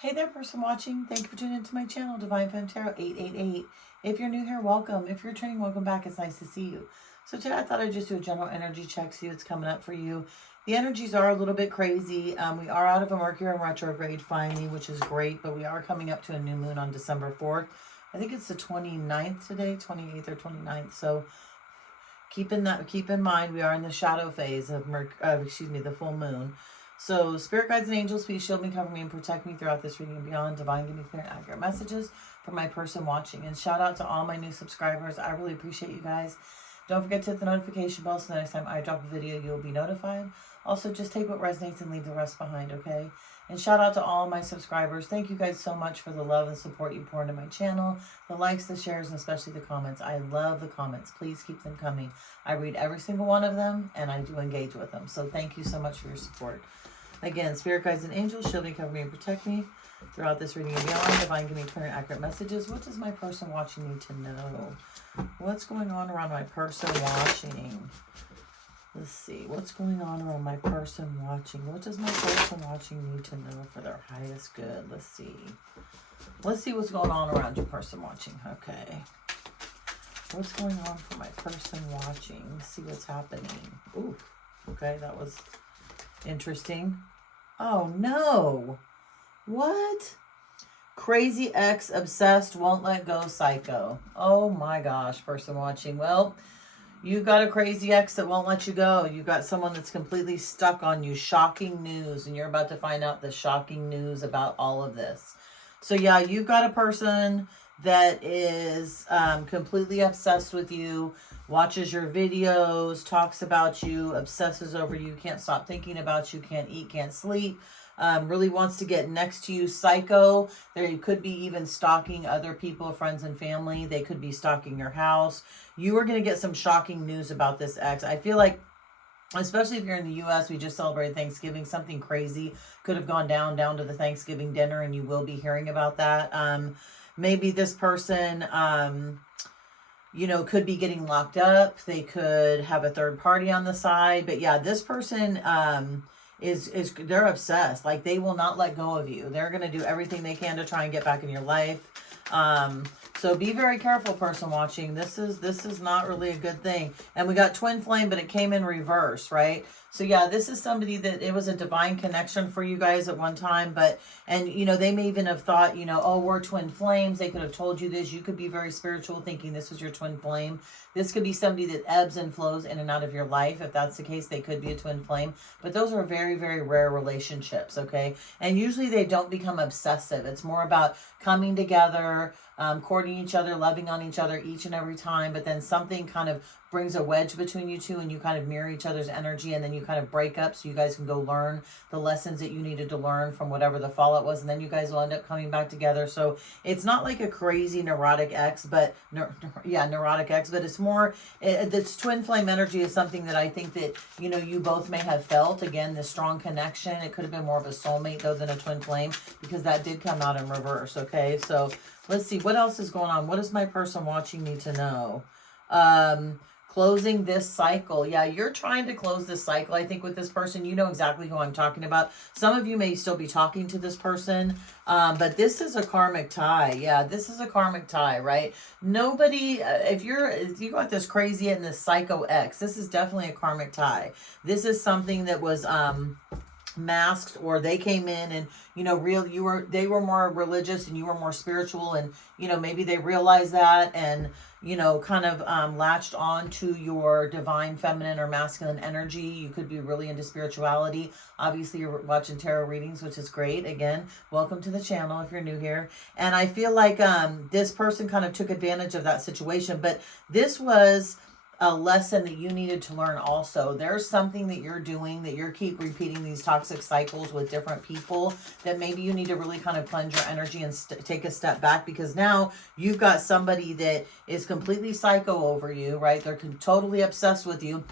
Hey there, person watching. Thank you for tuning into my channel, Divine Femme Tarot 888. If you're new here, welcome. If you're returning, welcome back. It's nice to see you. So today I thought I'd just do a general energy check, see what's coming up for you. The energies are a little bit crazy. We are out of a Mercury in retrograde finally, which is great, but we are coming up to a new moon on December 4th. I think it's the 29th today, 28th or 29th. So keep in mind, we are in the shadow phase of the full moon. So spirit guides and angels, please shield me, cover me, and protect me throughout this reading and beyond. Divine, give me clear and accurate messages for my person watching. And shout out to all my new subscribers. I really appreciate you guys. Don't forget to hit the notification bell so the next time I drop a video, you'll be notified. Also, just take what resonates and leave the rest behind, okay? And shout out to all my subscribers. Thank you guys so much for the love and support you pour into my channel. The likes, the shares, and especially the comments. I love the comments. Please keep them coming. I read every single one of them, and I do engage with them. So thank you so much for your support. Again, spirit guides and angels, shield me, cover me, and protect me throughout this reading and beyond. Divine, give me clear and accurate messages. What does my person watching need to know? What's going on around my person watching? Let's see. What's going on around my person watching? What does my person watching need to know for their highest good? Let's see. Let's see what's going on around your person watching. Okay. What's going on for my person watching? Let's see what's happening. Ooh. Okay, that was interesting. Oh, no. What? Crazy ex, obsessed, won't let go, psycho. Oh, my gosh, person watching. Well, you've got a crazy ex that won't let you go. You've got someone that's completely stuck on you. Shocking news. And you're about to find out the shocking news about all of this. So, yeah, you've got a person that is completely obsessed with you, watches your videos, talks about you, obsesses over you, can't stop thinking about you, can't eat, can't sleep, really wants to get next to you, psycho. There could be even stalking other people, friends and family. They could be stalking your house. You are going to get some shocking news about this ex. I feel like, especially if you're in the U.S., we just celebrated Thanksgiving. Something crazy could have gone down to the Thanksgiving dinner, and you will be hearing about that. Maybe this person, could be getting locked up. They could have a third party on the side. But yeah, this person is they're obsessed. Like, they will not let go of you. They're going to do everything they can to try and get back in your life. So be very careful, person watching. This is not really a good thing. And we got twin flame, but it came in reverse, right? So yeah, this is somebody that it was a divine connection for you guys at one time, and they may even have thought, oh, we're twin flames. They could have told you this. You could be very spiritual thinking this was your twin flame. This could be somebody that ebbs and flows in and out of your life. If that's the case, they could be a twin flame, but those are very, very rare relationships. Okay. And usually they don't become obsessive. It's more about coming together, courting each other, loving on each other each and every time, but then something kind of brings a wedge between you two and you kind of mirror each other's energy, and then you kind of break up so you guys can go learn the lessons that you needed to learn from whatever the fallout was, and then you guys will end up coming back together. So it's not like a crazy neurotic ex, but neurotic ex, but it's more, this twin flame energy is something that I think that, you both may have felt. Again, this strong connection. It could have been more of a soulmate though than a twin flame, because that did come out in reverse. Okay, so let's see what else is going on. What does my person watching need to know? Closing this cycle. Yeah, you're trying to close this cycle. I think with this person, you know exactly who I'm talking about. Some of you may still be talking to this person, but this is a karmic tie. Yeah, this is a karmic tie, right? Nobody, if you got this crazy and this psycho ex, this is definitely a karmic tie. This is something that was, masked, or they came in and they were more religious and you were more spiritual, and maybe they realized that and kind of latched on to your divine feminine or masculine energy. You could be really into spirituality. Obviously you're watching tarot readings, which is great. Again, welcome to the channel if you're new here. And I feel like this person kind of took advantage of that situation, but this was a lesson that you needed to learn also. There's something that you're doing, that you keep repeating these toxic cycles with different people, that maybe you need to really kind of cleanse your energy and take a step back, because now you've got somebody that is completely psycho over you, right? They're totally obsessed with you.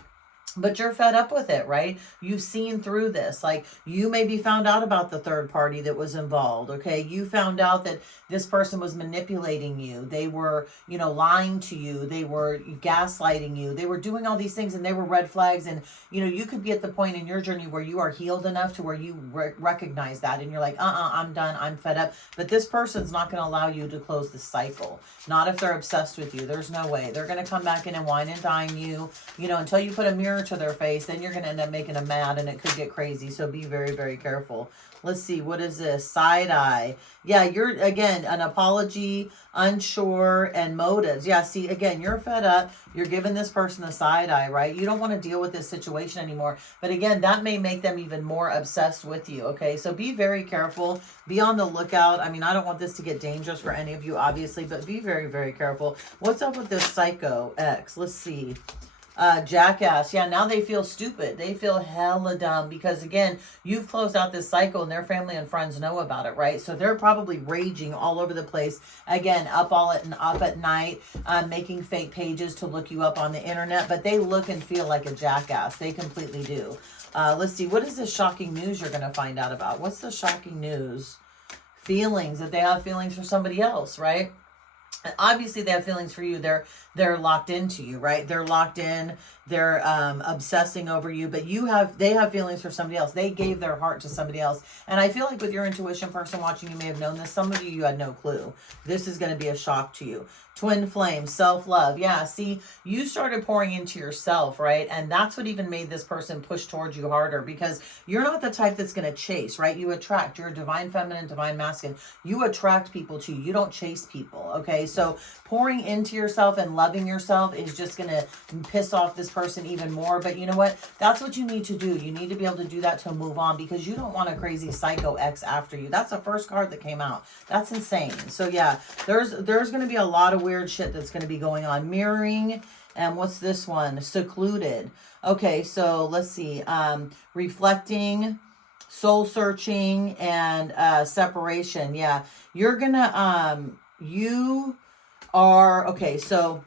But you're fed up with it, right? You've seen through this. Like, you maybe found out about the third party that was involved, okay? You found out that this person was manipulating you. They were, lying to you. They were gaslighting you. They were doing all these things, and they were red flags. And, you could be at the point in your journey where you are healed enough to where you recognize that. And you're like, I'm done. I'm fed up. But this person's not going to allow you to close the cycle. Not if they're obsessed with you. There's no way. They're going to come back in and wine and dine you, until you put a mirror to their face. Then you're going to end up making them mad, and it could get crazy. So be very, very careful. Let's see. What is this? Side eye. Yeah, you're, again, an apology, unsure, and motives. Yeah, see, again, you're fed up. You're giving this person the side eye, right? You don't want to deal with this situation anymore. But again, that may make them even more obsessed with you, okay? So be very careful. Be on the lookout. I mean, I don't want this to get dangerous for any of you, obviously, but be very, very careful. What's up with this Psycho X? Let's see. Jackass. Yeah, now they feel stupid. They feel hella dumb because, again, you've closed out this cycle and their family and friends know about it, right? So they're probably raging all over the place. Again, up at night, making fake pages to look you up on the internet, but they look and feel like a jackass. They completely do. Let's see. What is the shocking news you're going to find out about? What's the shocking news? Feelings, that they have feelings for somebody else, right? And obviously they have feelings for you. They're locked into you, right? They're locked in. They're obsessing over you, but they have feelings for somebody else. They gave their heart to somebody else. And I feel like with your intuition person watching, you may have known this. Some of you had no clue. This is going to be a shock to you. Twin flame, self-love. Yeah, see, you started pouring into yourself, right? And that's what even made this person push towards you harder, because you're not the type that's going to chase, right? You attract. You're a divine feminine, divine masculine. You attract people to you. You don't chase people, okay? So pouring into yourself and loving yourself is just going to piss off this person even more. But you know what? That's what you need to do. You need to be able to do that to move on, because you don't want a crazy psycho ex after you. That's the first card that came out. That's insane. So yeah, there's going to be a lot of weird shit that's going to be going on. Mirroring. And what's this one? Secluded. Okay, so let's see. Reflecting, soul searching, and separation. Yeah, you're gonna you are okay. So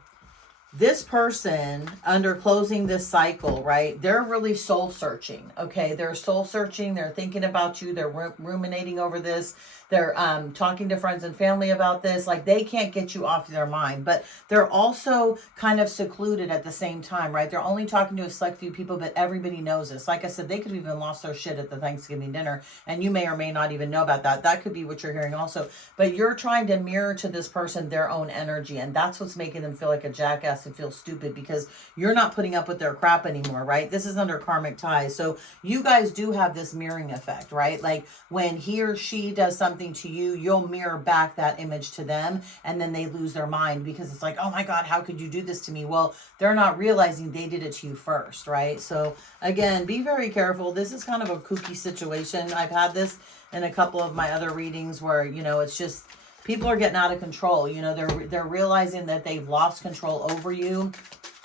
this person, under closing this cycle, right? They're really soul searching. Okay, they're soul searching. They're thinking about you. They're ruminating over this. They're talking to friends and family about this. Like, they can't get you off their mind, but they're also kind of secluded at the same time, right? They're only talking to a select few people, but everybody knows this. Like I said, they could have even lost their shit at the Thanksgiving dinner, and you may or may not even know about that. That could be what you're hearing also. But you're trying to mirror to this person their own energy, and that's what's making them feel like a jackass and feel stupid, because you're not putting up with their crap anymore, right? This is under karmic ties. So you guys do have this mirroring effect, right? Like, when he or she does something to you, you'll mirror back that image to them, and then they lose their mind, because it's like, oh my God, how could you do this to me? Well, they're not realizing they did it to you first, right? So again, be very careful. This is kind of a kooky situation. I've had this in a couple of my other readings where, it's just, people are getting out of control. They're realizing that they've lost control over you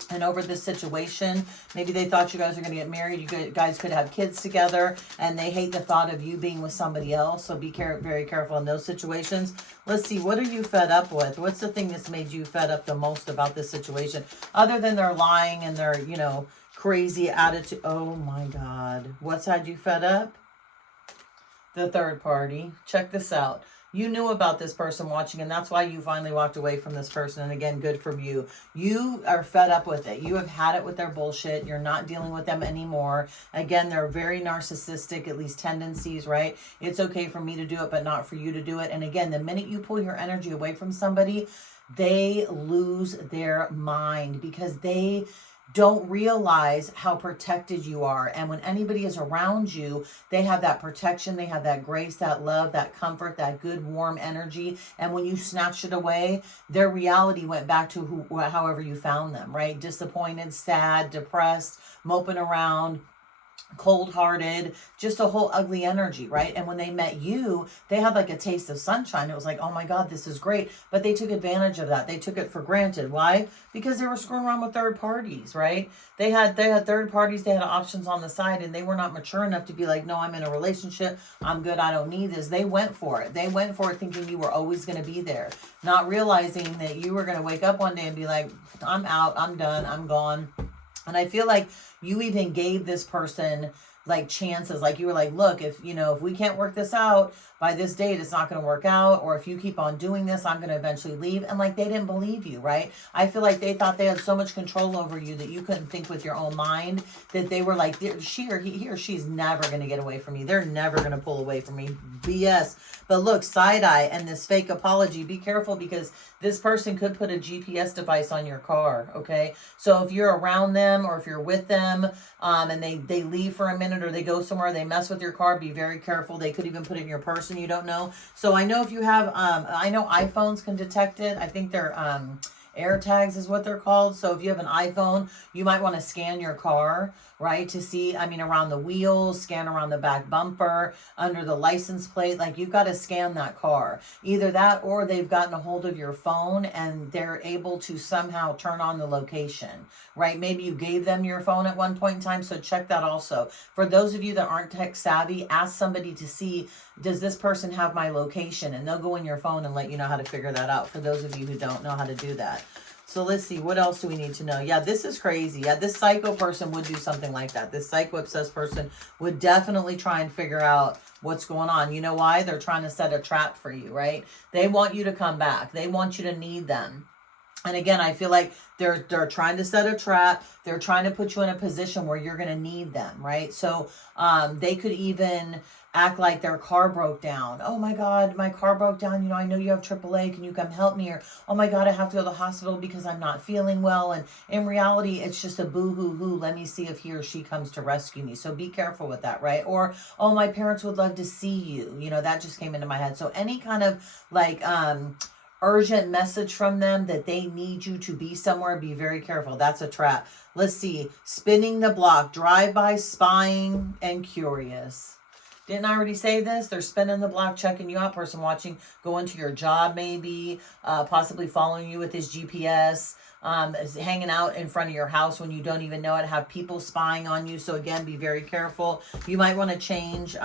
and over this situation. Maybe they thought you guys were going to get married. You guys could have kids together, and they hate the thought of you being with somebody else. So be very careful in those situations. Let's see. What are you fed up with? What's the thing that's made you fed up the most about this situation? Other than their lying and their, crazy attitude. Oh my God. What's had you fed up? The third party. Check this out. You knew about this person watching, and that's why you finally walked away from this person. And again, good for you. You are fed up with it. You have had it with their bullshit. You're not dealing with them anymore. Again, they're very narcissistic, at least tendencies, right? It's okay for me to do it, but not for you to do it. And again, the minute you pull your energy away from somebody, they lose their mind, because they don't realize how protected you are. And when anybody is around you, they have that protection, they have that grace, that love, that comfort, that good, warm energy. And when you snatched it away, their reality went back to however you found them, right? Disappointed, sad, depressed, moping around, cold-hearted, just a whole ugly energy, right? And when they met you, they had like a taste of sunshine. It was like, oh my God, this is great. But they took advantage of that. They took it for granted. Why? Because they were screwing around with third parties, right? They had third parties, they had options on the side, and they were not mature enough to be like, no, I'm in a relationship, I'm good, I don't need this. They went for it. They went for it thinking you were always going to be there, not realizing that you were going to wake up one day and be like, I'm out, I'm done, I'm gone. And I feel like you even gave this person like chances. Like you were like, look, if if we can't work this out by this date, it's not going to work out. Or if you keep on doing this, I'm going to eventually leave. And like, they didn't believe you, right? I feel like they thought they had so much control over you that you couldn't think with your own mind, that they were like, he or she's never going to get away from me. They're never going to pull away from me. BS. But look, side eye and this fake apology, be careful, because this person could put a GPS device on your car, okay? So if you're around them or if you're with them, and they leave for a minute or they go somewhere, they mess with your car, be very careful. They could even put it in your purse and you don't know. So I know if you have, I know iPhones can detect it. I think they're air tags is what they're called. So if you have an iPhone, you might want to scan your car, right, to see, around the wheels, scan around the back bumper, under the license plate. Like, you've got to scan that car. Either that, or they've gotten a hold of your phone and they're able to somehow turn on the location, right? Maybe you gave them your phone at one point in time, so check that also. For those of you that aren't tech savvy, ask somebody to see, does this person have my location? And they'll go in your phone and let you know how to figure that out, for those of you who don't know how to do that. So let's see, what else do we need to know? Yeah, this is crazy. Yeah, this psycho person would do something like that. This psycho-obsessed person would definitely try and figure out what's going on. You know why? They're trying to set a trap for you, right? They want you to come back. They want you to need them. And again, I feel like they're trying to set a trap. They're trying to put you in a position where you're going to need them, right? So they could even act like their car broke down. Oh my God, my car broke down. I know you have AAA. Can you come help me? Or, oh my God, I have to go to the hospital because I'm not feeling well. And in reality, it's just a boo-hoo-hoo. Let me see if he or she comes to rescue me. So be careful with that, right? Or, oh, my parents would love to see you. That just came into my head. So any kind of like, urgent message from them that they need you to be somewhere, be very careful. That's a trap. Let's see. Spinning the block, drive-by, spying, and curious. Didn't I already say this? They're spinning the block, checking you out, person watching, going to your job maybe, possibly following you with his GPS, hanging out in front of your house when you don't even know it, have people spying on you. So again, be very careful. You might want to change,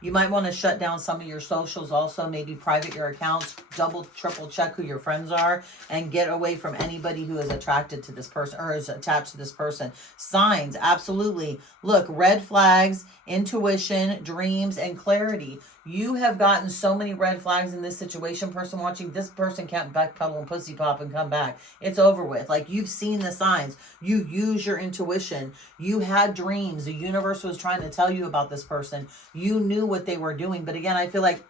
you might want to shut down some of your socials also, maybe private your accounts, double, triple check who your friends are, and get away from anybody who is attracted to this person or is attached to this person. Signs, absolutely. Look, red flags, intuition, dreams, and clarity. You have gotten so many red flags in this situation, person watching. This person can't backpedal and pussy pop and come back. It's over with. Like, you've seen the signs. You use your intuition. You had dreams. The universe was trying to tell you about this person. You knew what they were doing. But again, I feel like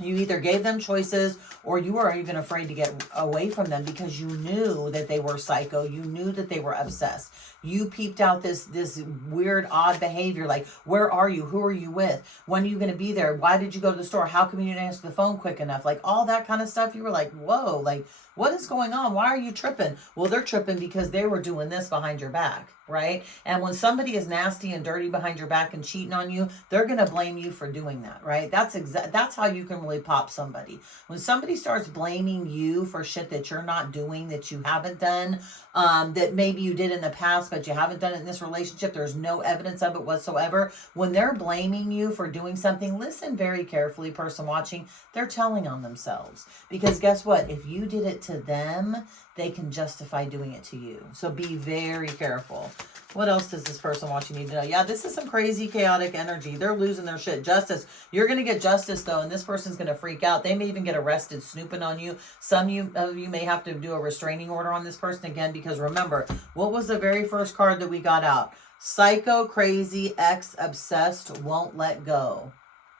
you either gave them choices or you were even afraid to get away from them because you knew that they were psycho. You knew that they were obsessed. You peeped out this weird, odd behavior. Like, where are you? Who are you with? When are you going to be there? Why did you go to the store? How come you didn't answer the phone quick enough? Like, all that kind of stuff. You were like, whoa, like, what is going on? Why are you tripping? Well, they're tripping because they were doing this behind your back, right? And when somebody is nasty and dirty behind your back and cheating on you, they're going to blame you for doing that, right? That's how you can really pop somebody. When somebody starts blaming you for shit that you're not doing, that you haven't done, that maybe you did in the past, but you haven't done it in this relationship, there's no evidence of it whatsoever. When they're blaming you for doing something, listen very carefully, person watching. They're telling on themselves. Because guess what? If you did it to them, they can justify doing it to you. So be very careful. What else does this person watching need to know? Yeah, this is some crazy, chaotic energy. They're losing their shit. Justice. You're going to get justice, though, and this person's going to freak out. They may even get arrested snooping on you. Some of you may have to do a restraining order on this person again, because remember, what was the very first card that we got out? Psycho, crazy, ex-obsessed, won't let go.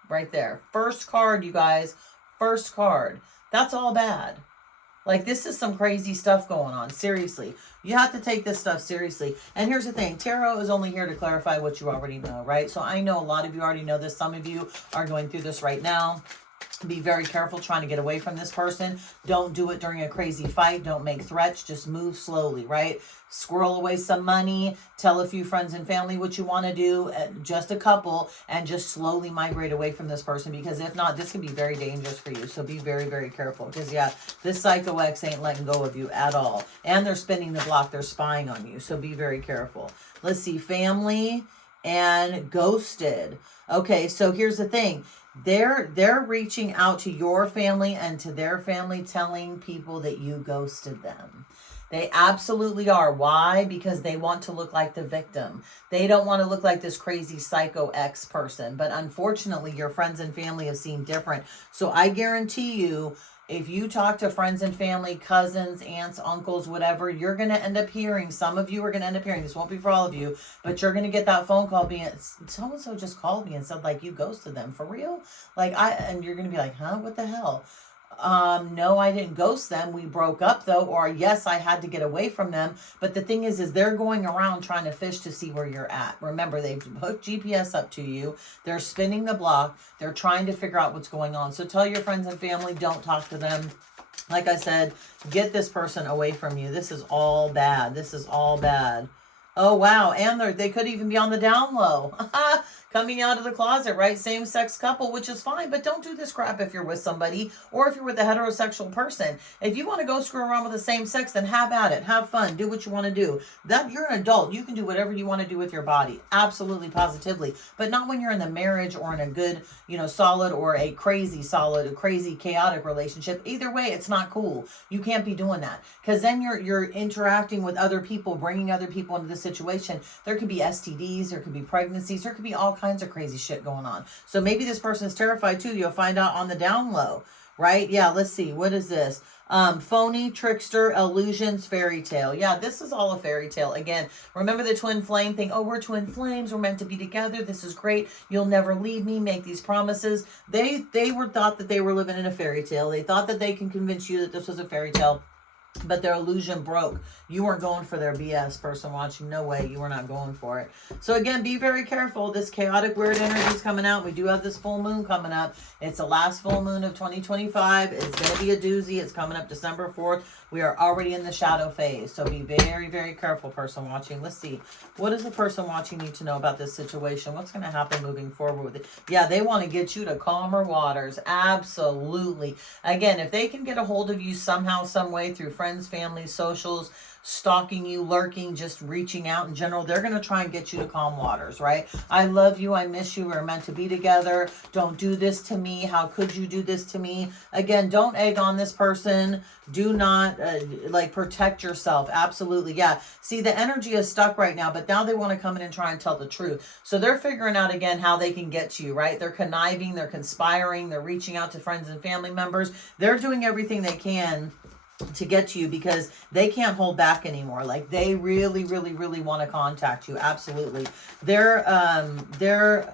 Right there. First card, you guys. First card. That's all bad. Like, this is some crazy stuff going on. Seriously. You have to take this stuff seriously. And here's the thing. Tarot is only here to clarify what you already know, right? So I know a lot of you already know this. Some of you are going through this right now. Be very careful trying to get away from this person. Don't do it during a crazy fight. Don't make threats. Just move slowly, right? Squirrel away some money. Tell a few friends and family what you want to do. Just a couple. And just slowly migrate away from this person. Because if not, this can be very dangerous for you. So be very, very careful. Because, yeah, this psycho ex ain't letting go of you at all. And they're spinning the block. They're spying on you. So be very careful. Let's see. Family and ghosted. Okay, so here's the thing. They're reaching out to your family and to their family, telling people that you ghosted them. They absolutely are. Why? Because they want to look like the victim. They don't want to look like this crazy psycho ex person. But unfortunately, your friends and family have seen different. So I guarantee you, if you talk to friends and family, cousins, aunts, uncles, whatever, you're going to end up hearing, some of you are going to end up hearing, this won't be for all of you, but you're going to get that phone call being, so-and-so just called me and said, like, you ghosted them. For real? Like, and you're going to be like, huh, what the hell? No, I didn't ghost them. We broke up though, or yes, I had to get away from them. But the thing is they're going around trying to fish to see where you're at. Remember, they've hooked GPS up to you. They're spinning the block. They're trying to figure out what's going on. So tell your friends and family, don't talk to them. Like I said, get this person away from you. This is all bad. This is all bad. Oh, wow. And they could even be on the down low. Coming out of the closet, right? Same-sex couple, which is fine, but don't do this crap if you're with somebody or if you're with a heterosexual person. If you want to go screw around with the same sex, then have at it. Have fun. Do what you want to do. That you're an adult. You can do whatever you want to do with your body. Absolutely, positively. But not when you're in the marriage or in a good, solid or a crazy solid, a crazy chaotic relationship. Either way, it's not cool. You can't be doing that because then you're interacting with other people, bringing other people into the situation. There could be STDs, there could be pregnancies, there could be all kinds of crazy shit going on. So maybe this person is terrified too. You'll find out on the down low, right? Yeah, let's see. What is this? Phony, trickster, illusions, fairy tale. Yeah, this is all a fairy tale. Again, remember the twin flame thing? Oh, we're twin flames. We're meant to be together. This is great. You'll never leave me. Make these promises. They thought that they were living in a fairy tale. They thought that they can convince you that this was a fairy tale. But their illusion broke. You weren't going for their BS, person watching. No way. You were not going for it. So again, be very careful. This chaotic, weird energy is coming out. We do have this full moon coming up. It's the last full moon of 2025. It's going to be a doozy. It's coming up December 4th. We are already in the shadow phase. So be very, very careful, person watching. Let's see. What does the person watching need to know about this situation? What's going to happen moving forward with it? Yeah, they want to get you to calmer waters. Absolutely. Again, if they can get a hold of you somehow, some way through friends, family, socials, stalking you, lurking, just reaching out in general, they're going to try and get you to calm waters, right? I love you. I miss you. We're meant to be together. Don't do this to me. How could you do this to me? Again, don't egg on this person. Do not protect yourself. Absolutely. Yeah. See, the energy is stuck right now, but now they want to come in and try and tell the truth. So they're figuring out again how they can get you, right? They're conniving, they're conspiring, they're reaching out to friends and family members. They're doing everything they can to get to you because they can't hold back anymore. Like they really, really, really want to contact you. Absolutely. Their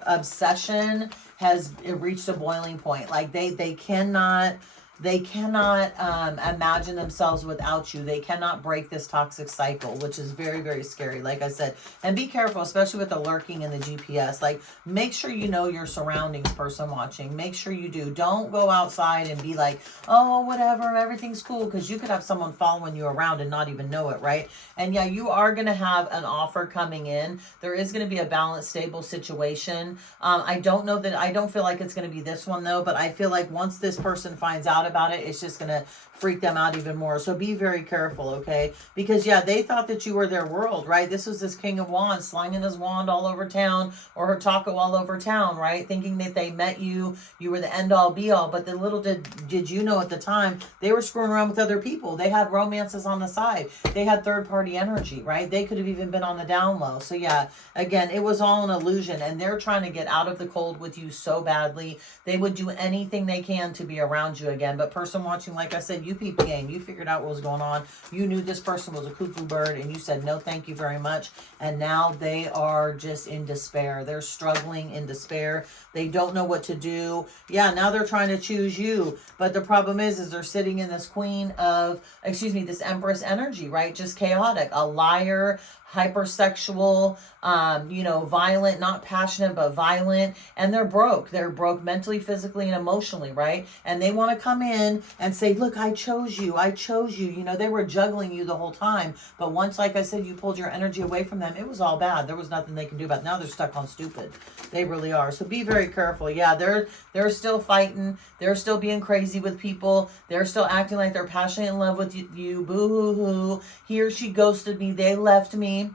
obsession has reached a boiling point. Like they cannot imagine themselves without you. They cannot break this toxic cycle, which is very, very scary. Like I said, and be careful, especially with the lurking and the GPS. Like make sure you know your surroundings, person watching. Make sure you do. Don't go outside and be like, oh, whatever, everything's cool. Because you could have someone following you around and not even know it, right? And yeah, you are going to have an offer coming in. There is going to be a balanced, stable situation. I don't feel like it's going to be this one though, but I feel like once this person finds out about it, it's just gonna freak them out even more. So be very careful, okay? Because yeah, they thought that you were their world, right? This was this King of Wands slinging his wand all over town, or her taco all over town, right? Thinking that they met you, you were the end all be all. But the little did you know at the time, they were screwing around with other people. They had romances on the side. They had third party energy, right? They could have even been on the down low. So yeah, again, it was all an illusion, and they're trying to get out of the cold with you so badly. They would do anything they can to be around you again. But person watching, like I said, you peeped the game. You figured out what was going on. You knew this person was a cuckoo bird, and you said no thank you very much. And now they are just in despair. They're struggling in despair. They don't know what to do. Yeah, now they're trying to choose you. But the problem is they're sitting in this this Empress energy, right? Just chaotic. A liar, hypersexual, violent, not passionate, but violent. And they're broke. They're broke mentally, physically, and emotionally, right? And they want to come in and say, look, I chose you. I chose you. They were juggling you the whole time. But once, like I said, you pulled your energy away from them, it was all bad. There was nothing they can do about it. Now they're stuck on stupid. They really are. So be very careful. Yeah, they're still fighting. They're still being crazy with people. They're still acting like they're passionately in love with you. Boo-hoo-hoo. He or she ghosted me. They left me.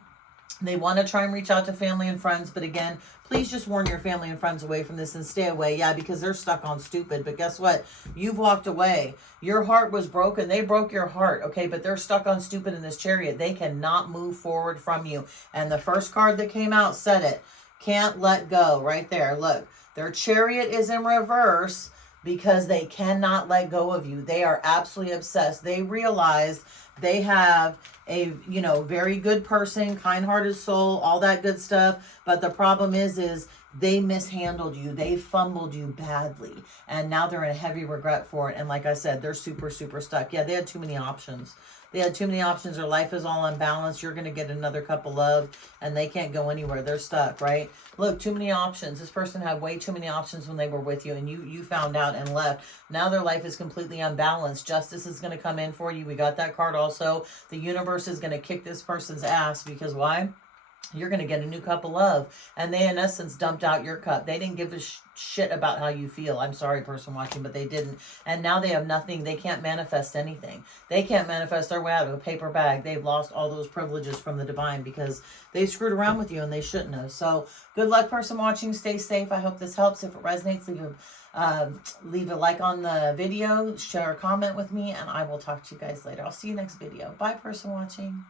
They want to try and reach out to family and friends, but again, please just warn your family and friends away from this and stay away. Yeah, because they're stuck on stupid. But guess what? You've walked away. Your heart was broken. They broke your heart, okay? But they're stuck on stupid in this Chariot. They cannot move forward from you. And the first card that came out said it. Can't let go. Right there. Look. Their Chariot is in reverse because they cannot let go of you. They are absolutely obsessed. They realize they have a, you know, very good person, kind-hearted soul, all that good stuff. But the problem is they mishandled you. They fumbled you badly. And now they're in heavy regret for it. And like I said, they're super, super stuck. Yeah, they had too many options. They had too many options. Their life is all unbalanced. You're going to get another cup of love, and they can't go anywhere. They're stuck, right? Look, too many options. This person had way too many options when they were with you, and you found out and left. Now their life is completely unbalanced. Justice is going to come in for you. We got that card also. The universe is going to kick this person's ass because why? You're going to get a new cup of love. And they, in essence, dumped out your cup. They didn't give a shit about how you feel. I'm sorry, person watching, but they didn't. And now they have nothing. They can't manifest anything. They can't manifest their way out of a paper bag. They've lost all those privileges from the divine because they screwed around with you and they shouldn't have. So good luck, person watching. Stay safe. I hope this helps. If it resonates, leave a like on the video, share a comment with me, and I will talk to you guys later. I'll see you next video. Bye, person watching.